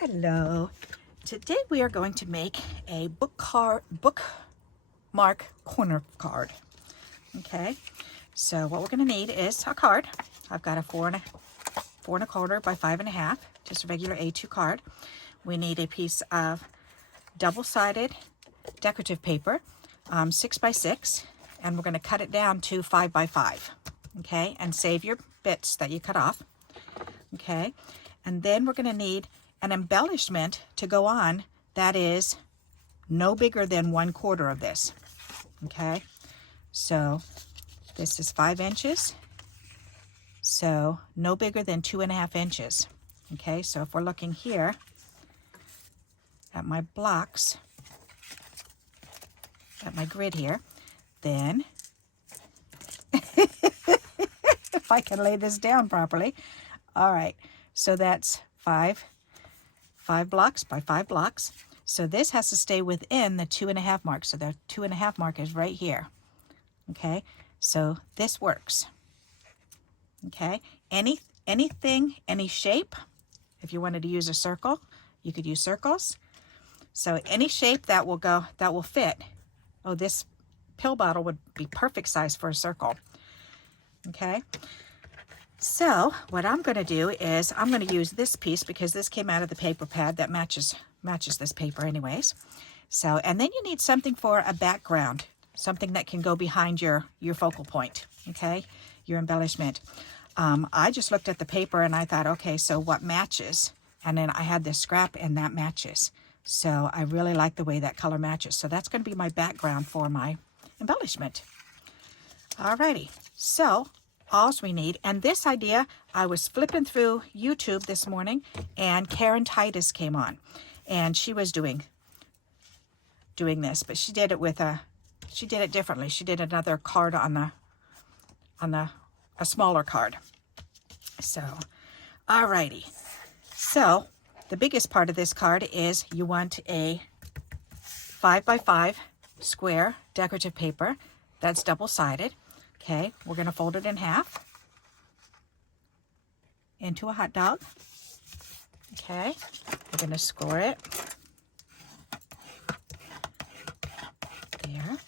Hello. Today we are going to make a bookmark corner card. Okay, so what we're going to need is a card. I've got a 4¼ by 5½, just a regular A2 card. We need a piece of double-sided decorative paper, 6 by 6, and we're going to cut it down to 5 by 5. Okay, and save your bits that you cut off. Okay, and then we're going to need an embellishment to go on that is no bigger than 1/4 of this. Okay, so this is 5 inches, so no bigger than 2½ inches. Okay, so if we're looking here at my blocks, at my grid here, then if I can lay this down properly. All right, so that's 5 blocks by 5 blocks. So this has to stay within the 2½ mark. So the 2½ mark is right here. Okay, so this works. Okay, anything, any shape. If you wanted to use a circle, you could use circles. So any shape that will go, that will fit. Oh, this pill bottle would be perfect size for a circle. Okay, so what I'm going to do is I'm going to use this piece because this came out of the paper pad that matches this paper anyways. So, and then you need something for a background, something that can go behind your focal point, okay, your embellishment. I just looked at the paper and I thought, okay, so what matches? And then I had this scrap and that matches. So I really like the way that color matches. So that's going to be my background for my embellishment. Alrighty, so all we need, and this idea, I was flipping through YouTube this morning and Karen Titus came on and she was doing this, but she did it with she did it differently. She did another card on a smaller card. So, alrighty. So, the biggest part of this card is you want a 5 by 5 square decorative paper that's double-sided. Okay, we're going to fold it in half into a hot dog. Okay, we're going to score it there.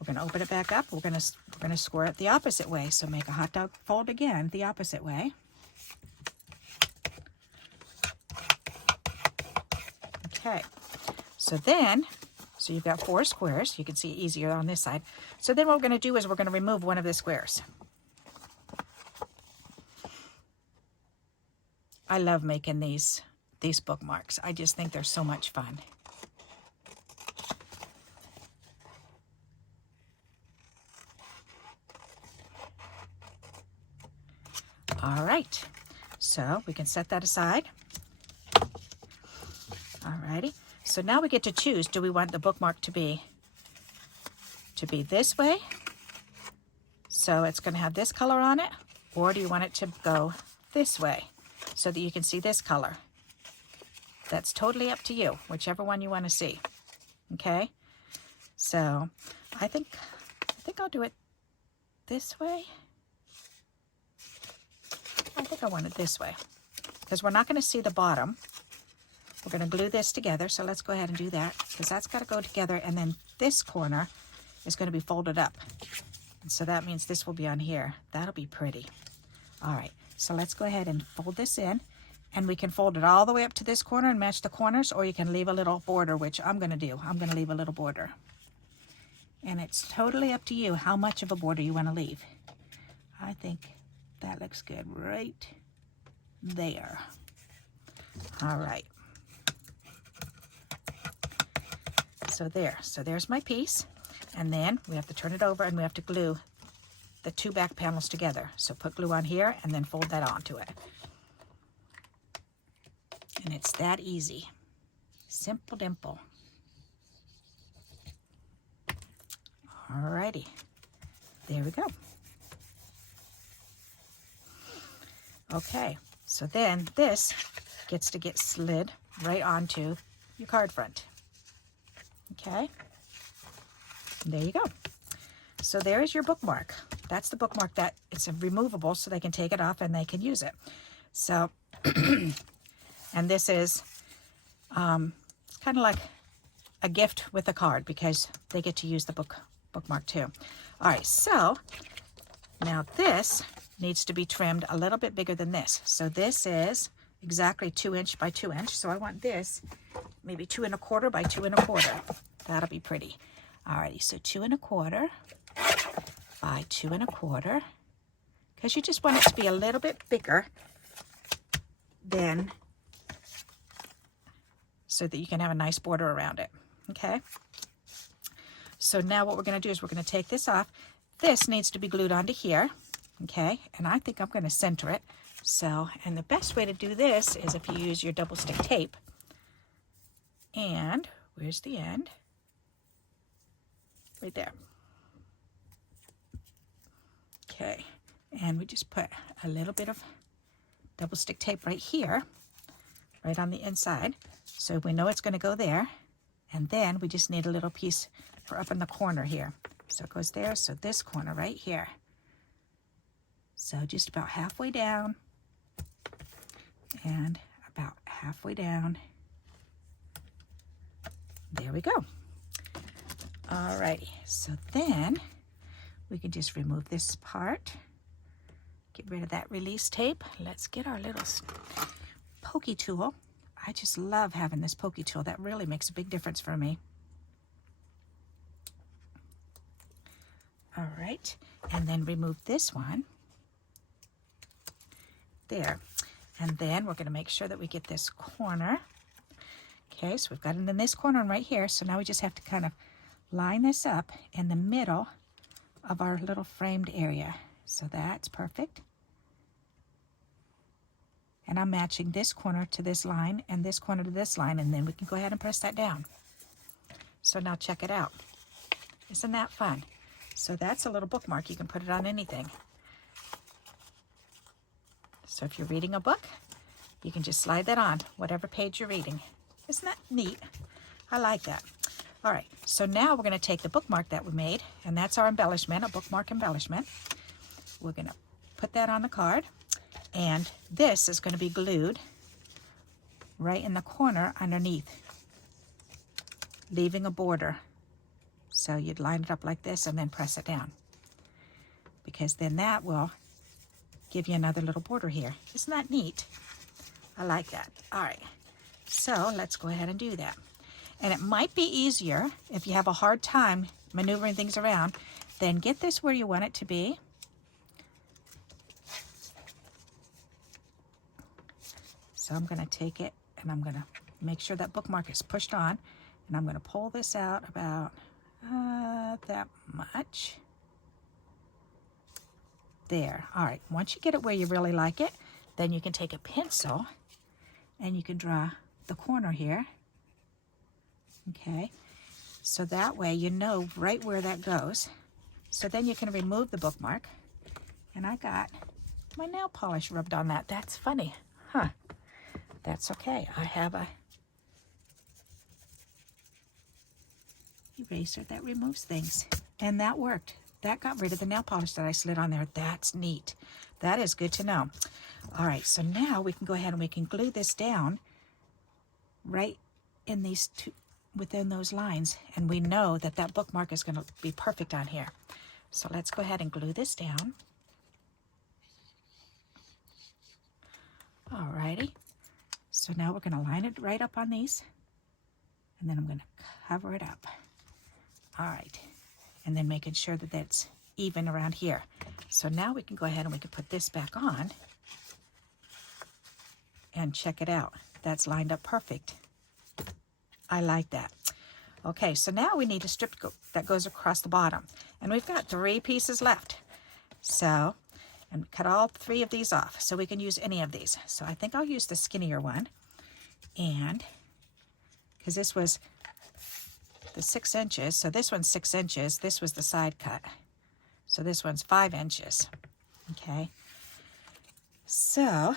We're going to open it back up. We're going to score it the opposite way. So make a hot dog fold again the opposite way. Okay, so you've got 4 squares. You can see easier on this side. So then what we're going to do is we're going to remove one of the squares. I love making these bookmarks. I just think they're so much fun. All right, so we can set that aside. Alrighty, so now we get to choose. Do we want the bookmark to be this way? So it's going to have this color on it, or do you want it to go this way so that you can see this color? That's totally up to you, whichever one you want to see. Okay, so I think I'll do it this way. I think I want it this way because we're not going to see the bottom. We're going to glue this together, so let's go ahead and do that because that's got to go together, and then this corner is going to be folded up. And so that means this will be on here. That'll be pretty. All right, so let's go ahead and fold this in, and we can fold it all the way up to this corner and match the corners, or you can leave a little border, which I'm going to do. I'm going to leave a little border. And it's totally up to you how much of a border you want to leave. I think that looks good right there. All right. So there's my piece, and then we have to turn it over and we have to glue the 2 back panels together. So put glue on here and then fold that onto it. And it's that easy. Simple dimple. Alrighty, there we go. Okay, so then this gets to get slid right onto your card front. Okay, there you go. So there is your bookmark. That's the bookmark that it's removable, so they can take it off and they can use it. So And this is it's kind of like a gift with a card because they get to use the bookmark too. All right, so now this needs to be trimmed a little bit bigger than this. So this is exactly 2 inch by 2 inch. So I want this maybe 2 1/4 by 2 1/4. That'll be pretty. Alrighty, so 2 1/4 by 2 1/4, because you just want it to be a little bit bigger than, so that you can have a nice border around it. Okay. So now what we're going to do is we're going to take this off. This needs to be glued onto here. Okay, and I think I'm going to center it. So, and the best way to do this is if you use your double stick tape. And where's the end? Right there. Okay, and we just put a little bit of double stick tape right here, right on the inside. So we know it's going to go there. And then we just need a little piece for up in the corner here. So it goes there, so this corner right here. So just about halfway down and about halfway down. There we go. Alrighty, so then we can just remove this part. Get rid of that release tape. Let's get our little pokey tool. I just love having this pokey tool. That really makes a big difference for me. All right, and then remove this one. There. And then we're going to make sure that we get this corner. Okay, so we've got it in this corner and right here. So now we just have to kind of line this up in the middle of our little framed area. So that's perfect. And I'm matching this corner to this line and this corner to this line, and then we can go ahead and press that down. So now check it out. Isn't that fun? So that's a little bookmark. You can put it on anything. So if you're reading a book, you can just slide that on, whatever page you're reading. Isn't that neat? I like that. All right, so now we're going to take the bookmark that we made, and that's our embellishment, a bookmark embellishment. We're going to put that on the card, and this is going to be glued right in the corner underneath, leaving a border. So you'd line it up like this and then press it down, because then that will give you another little border here. Isn't that neat? I like that. All right, so let's go ahead and do that. And it might be easier if you have a hard time maneuvering things around, then get this where you want it to be. So I'm going to take it and I'm going to make sure that bookmark is pushed on, and I'm going to pull this out about that much. There. All right, once you get it where you really like it, then you can take a pencil and you can draw the corner here. Okay, so that way you know right where that goes. So then you can remove the bookmark. And I got my nail polish rubbed on that. That's funny. Huh. That's okay. I have a eraser that removes things. And that worked. That got rid of the nail polish that I slid on there. That's neat. That is good to know. All right, so now we can go ahead and we can glue this down right in these two, within those lines. And we know that that bookmark is going to be perfect on here. So let's go ahead and glue this down. All righty. So now we're going to line it right up on these. And then I'm going to cover it up. All right. And then making sure that that's even around here. So now we can go ahead and we can put this back on. And check it out. That's lined up perfect. I like that. Okay, so now we need a strip that goes across the bottom. And we've got 3 pieces left. So, and cut all 3 of these off. So we can use any of these. So I think I'll use the skinnier one. And, because this was the 6 inches. So this one's 6 inches. This was the side cut. So this one's 5 inches. Okay. So,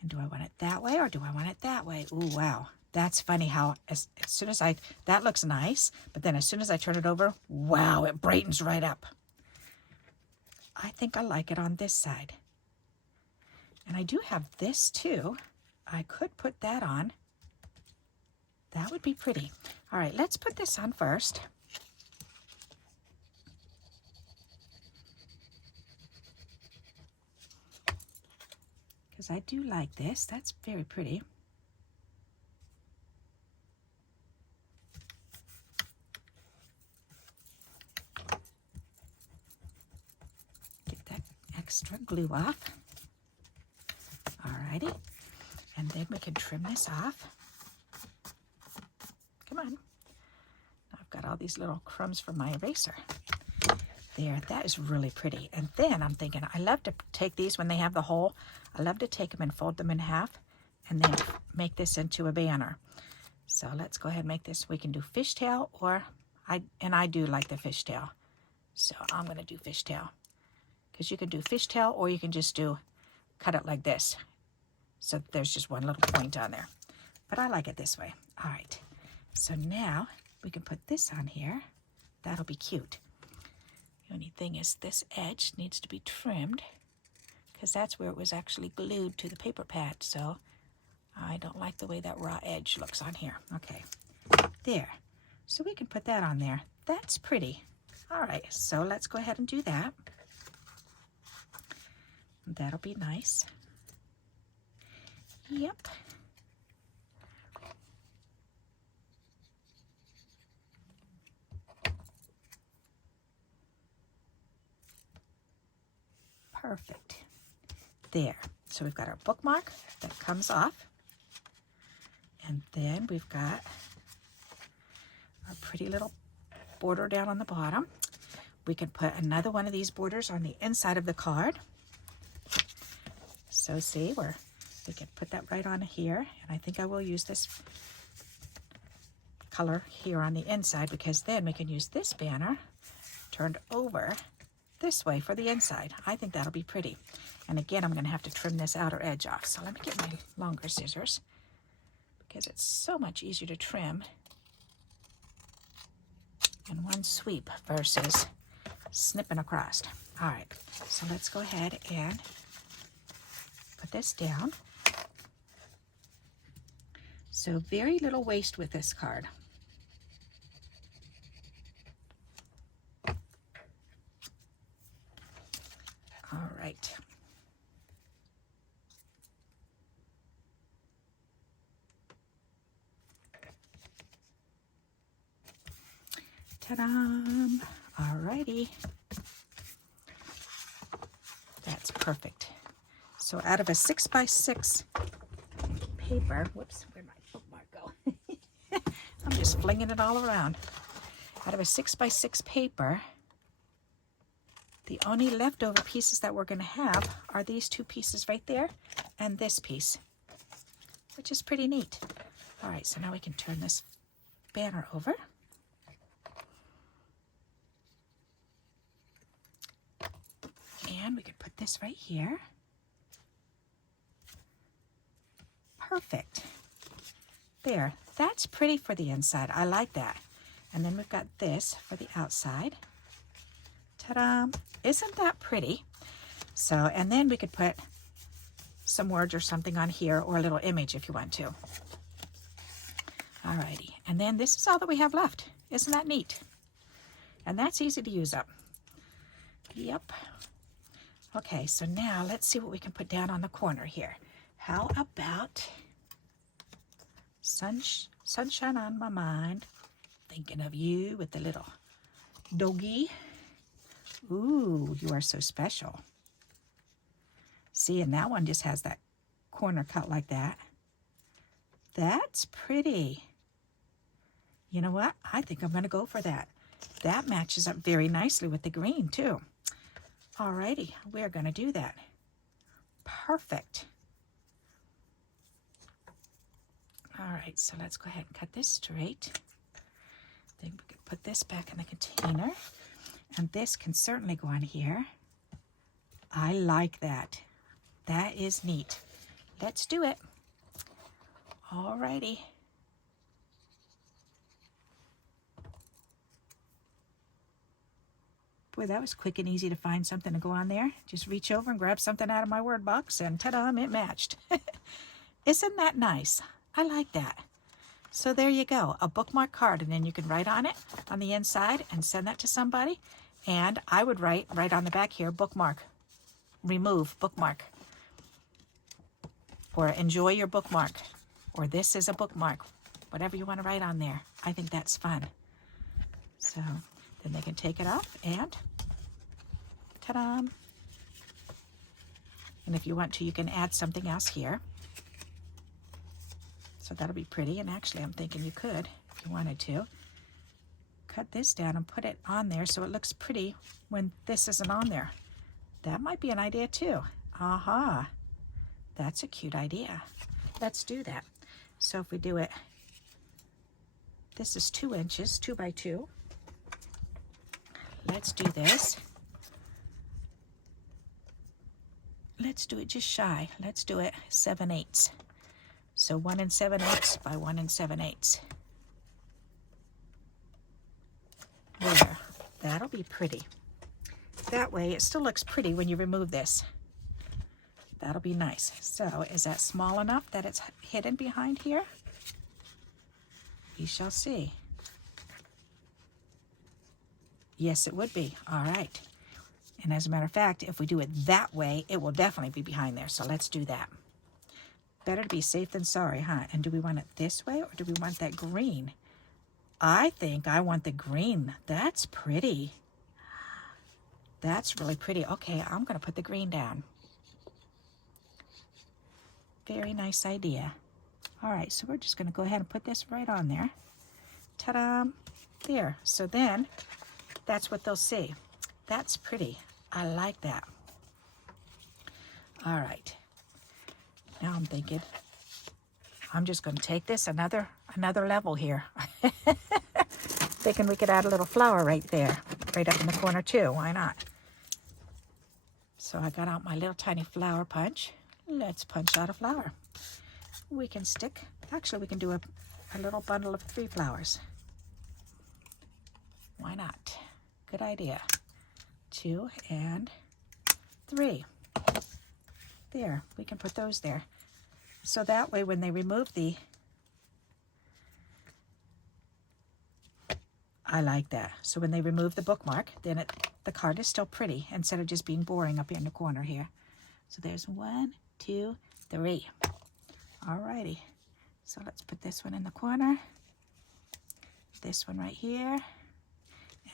and do I want it that way or do I want it that way? Ooh, wow. That's funny how as soon as that looks nice, but then as soon as I turn it over, wow, it brightens right up. I think I like it on this side. And I do have this too. I could put that on. That would be pretty. All right, let's put this on first. Because I do like this. That's very pretty. Get that extra glue off. Alrighty. And then we can trim this off. Come on. I've got all these little crumbs from my eraser. There, that is really pretty. And then I'm thinking, I love to take these when they have the hole. I love to take them and fold them in half and then make this into a banner. So let's go ahead and make this. We can do fishtail, or I do like the fishtail. So I'm going to do fishtail. Because you can do fishtail, or you can just cut it like this. So there's just one little point on there. But I like it this way. All right. So now we can put this on here. That'll be cute. The only thing is this edge needs to be trimmed because that's where it was actually glued to the paper pad. So I don't like the way that raw edge looks on here. Okay, there. So we can put that on there. That's pretty. All right, so let's go ahead and do that. That'll be nice. Yep. Perfect. There. So we've got our bookmark that comes off. And then we've got our pretty little border down on the bottom. We can put another one of these borders on the inside of the card. So see, we can put that right on here. And I think I will use this color here on the inside, because then we can use this banner turned over this way for the inside. I think that'll be pretty. And again, I'm going to have to trim this outer edge off. So let me get my longer scissors, because it's so much easier to trim in one sweep versus snipping across. All right, so let's go ahead and put this down. So very little waste with this card. All right. Ta-da! All righty. That's perfect. So out of a 6x6 paper, whoops, where'd my bookmark go? I'm just flinging it all around. Out of a 6x6 paper, the only leftover pieces that we're going to have are these two pieces right there and this piece, which is pretty neat. All right, so now we can turn this banner over. And we can put this right here. Perfect. There, that's pretty for the inside. I like that. And then we've got this for the outside. Ta-da! Isn't that pretty? So, and then we could put some words or something on here, or a little image if you want to. Alrighty, and then this is all that we have left. Isn't that neat? And that's easy to use up. Yep. Okay, so now let's see what we can put down on the corner here. How about sunshine on my mind? Thinking of you with the little doggy. Ooh, you are so special. See, and that one just has that corner cut like that. That's pretty. You know what? I think I'm going to go for that. That matches up very nicely with the green, too. Alrighty, we're going to do that. Perfect. Alright, so let's go ahead and cut this straight. Then we can put this back in the container. And this can certainly go on here. I like that. That is neat. Let's do it. Alrighty. Boy, that was quick and easy to find something to go on there. Just reach over and grab something out of my word box, and ta-da, it matched. Isn't that nice? I like that. So there you go, a bookmark card, and then you can write on it on the inside and send that to somebody. And I would write right on the back here, bookmark, remove bookmark, or enjoy your bookmark, or this is a bookmark, whatever you want to write on there. I think that's fun. So then they can take it off and ta-da! And if you want to, you can add something else here. So that'll be pretty. And actually, I'm thinking you could, if you wanted to, cut this down and put it on there so it looks pretty when this isn't on there. That might be an idea too. Aha! That's a cute idea. Let's do that. So if we do it, this is 2 inches, 2 by 2. Let's do this. Let's do it just shy. Let's do it 7/8. So 1 7/8 by 1 7/8. There, that'll be pretty. That way it still looks pretty when you remove this. That'll be nice. So is that small enough that it's hidden behind here? We shall see. Yes, it would be. All right. And as a matter of fact, if we do it that way, it will definitely be behind there. So let's do that. Better to be safe than sorry, huh? And do we want it this way or do we want that green? I think I want the green. That's pretty. That's really pretty. Okay, I'm going to put the green down. Very nice idea. All right, so we're just going to go ahead and put this right on there. Ta-da! There. So then, that's what they'll see. That's pretty. I like that. All right. Now I'm thinking, I'm just going to take this another level here. Thinking we could add a little flower right there, right up in the corner too. Why not? So I got out my little tiny flower punch. Let's punch out a flower. We can stick, actually we can do a little bundle of 3 flowers. Why not? Good idea. 2 and 3. There, we can put those there. So that way when they remove I like that. So when they remove the bookmark, then the card is still pretty instead of just being boring up in the corner here. So there's 1, 2, 3. Alrighty. So let's put this one in the corner. This one right here.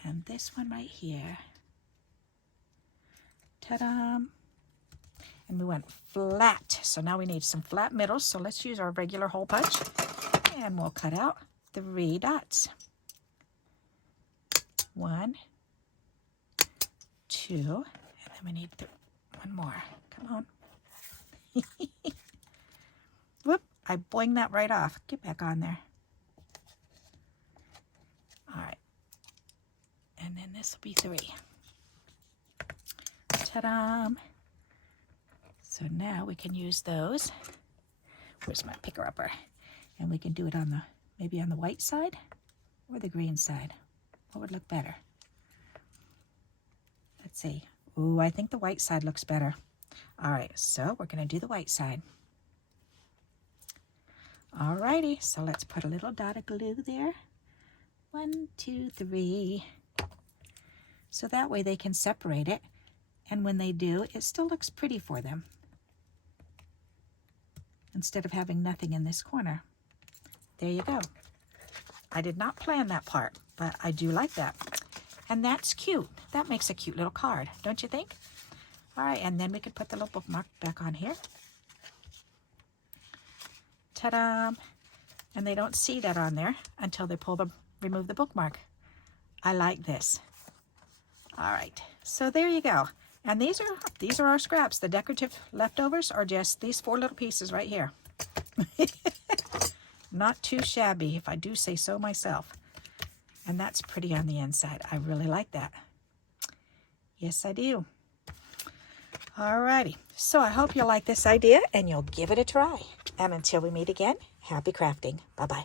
And this one right here. Ta-da! And we went flat. So now we need some flat middles. So let's use our regular hole punch. And we'll cut out 3 dots. 1, 2, and then we need 1 more. Come on. Whoop, I boinged that right off. Get back on there. All right. And then this will be 3. Ta-da! So now we can use those. Where's my picker-upper? And we can do it on maybe on the white side or the green side. What would look better? Let's see. Ooh, I think the white side looks better. All right, so we're going to do the white side. All righty, so let's put a little dot of glue there. 1, 2, 3. So that way they can separate it. And when they do, it still looks pretty for them. Instead of having nothing in this corner. There you go. I did not plan that part, but I do like that. And that's cute. That makes a cute little card, don't you think? All right, and then we could put the little bookmark back on here. Ta-da! And they don't see that on there until they remove the bookmark. I like this. All right, so there you go. And these are our scraps. The decorative leftovers are just these 4 little pieces right here. Not too shabby, if I do say so myself. And that's pretty on the inside. I really like that. Yes, I do. Alrighty. So I hope you'll like this idea and you'll give it a try. And until we meet again, happy crafting. Bye-bye.